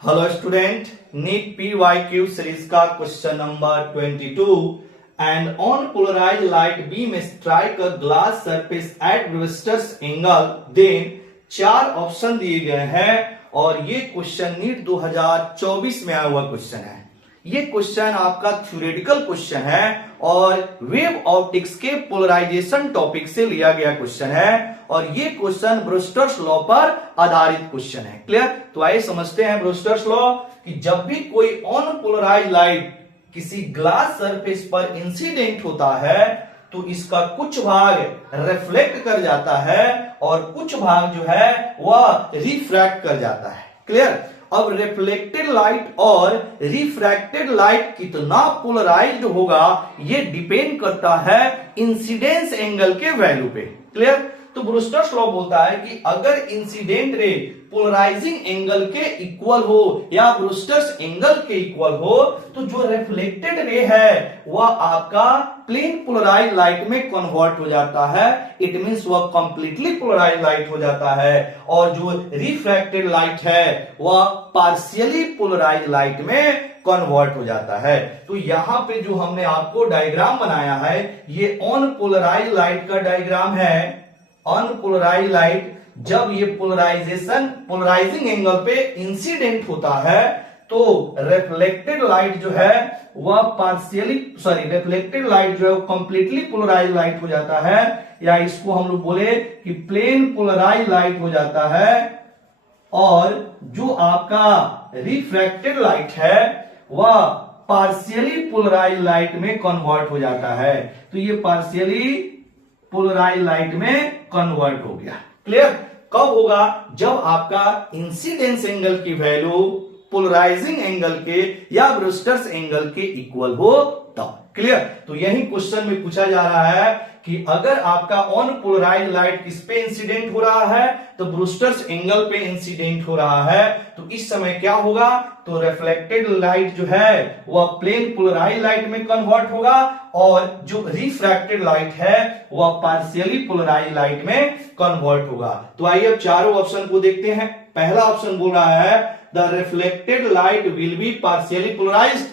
Hello student, NEET PYQ series का question number 22 and on polarise light beam strike a glass surface at Brewster's angle then 4 option दिए गए हैं और ये question NEET 2024 में आया हुआ क्वेश्चन है। ये क्वेश्चन आपका थ्योरेटिकल क्वेश्चन है और वेव ऑप्टिक्स के पोलराइजेशन टॉपिक से लिया गया क्वेश्चन है और ये क्वेश्चन ब्रूस्टर्स लॉ पर आधारित क्वेश्चन है। क्लियर? तो आइए समझते हैं ब्रूस्टर्स लॉ कि जब भी कोई ऑन पोलराइज लाइट किसी ग्लास सरफेस पर इंसिडेंट होता है तो इसका कुछ भाग रिफ्लेक्ट कर जाता है और कुछ भाग जो है वह रिफ्रैक्ट कर जाता है। क्लियर? अब रिफ्लेक्टेड लाइट और रिफ्रैक्टेड लाइट कितना पोलराइज्ड होगा ये डिपेंड करता है इंसिडेंस एंगल के वैल्यू पे। क्लियर? तो ब्रूस्टर्स लॉ बोलता है कि अगर इंसिडेंट रे पोलराइजिंग एंगल के इक्वल हो या ब्रूस्टर्स एंगल के इक्वल हो तो जो रिफ्लेक्टेड रे है वह आपका प्लेन पोलराइज लाइट में कन्वर्ट हो जाता है। इट मींस वह कंप्लीटली पोलराइज लाइट हो जाता है और जो रिफ्रैक्टेड लाइट है वह पार्शियली पोलराइज लाइट में कन्वर्ट हो जाता है। तो यहां पे जो हमने आपको डायग्राम बनाया है ये ऑन पोलराइज लाइट का डायग्राम है। अनपोलराइज लाइट जब ये पोलराइजिंग एंगल पे इंसिडेंट होता है तो रिफ्लेक्टेड लाइट जो है वह रिफ्लेक्टेड लाइट जो है वो कंप्लीटली पोलराइज लाइट हो जाता है या इसको हम लोग बोले कि प्लेन पोलराइज लाइट हो जाता है और जो आपका रिफ्रैक्टेड लाइट है वह पार्शियली पोलराइज लाइट में कन्वर्ट हो जाता है। तो ये पार्शियली पोलराइज लाइट में कन्वर्ट हो गया। क्लियर? कब होगा? जब आपका इंसिडेंस एंगल की वैल्यू पोलराइजिंग एंगल के या ब्रूस्टर्स एंगल के इक्वल हो तब। क्लियर? तो यही क्वेश्चन में पूछा जा रहा है कि अगर आपका ऑन पोलराइज लाइट किस पे इंसिडेंट हो रहा है तो ब्रूस्टर्स एंगल पे इंसिडेंट हो रहा है तो इस समय क्या होगा? तो रिफ्लेक्टेड लाइट जो है वह प्लेन पोलराइज लाइट में कन्वर्ट होगा और जो रिफ्रैक्टेड लाइट है वह पार्शियली पोलराइज लाइट में कन्वर्ट होगा। तो आइए अब चारों ऑप्शन को देखते हैं। पहला ऑप्शन बोल रहा है the reflected light will be partially polarised.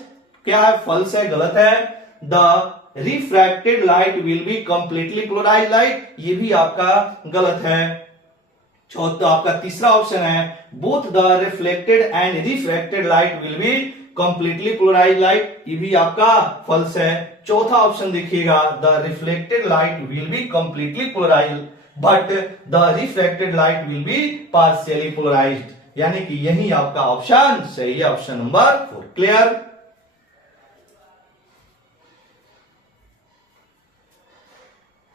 क्या है? फॉल्स है, गलत है। The refracted light will be completely polarised light, ये भी आपका गलत है। चौथा आपका तीसरा ऑप्शन है both the reflected and refracted light will be completely polarised light, ये भी आपका फॉल्स है। चौथा ऑप्शन देखिएगा the reflected light will be completely polarised but the refracted light will be partially polarised, यानी कि यही आपका ऑप्शन सही है, ऑप्शन नंबर 4। क्लियर?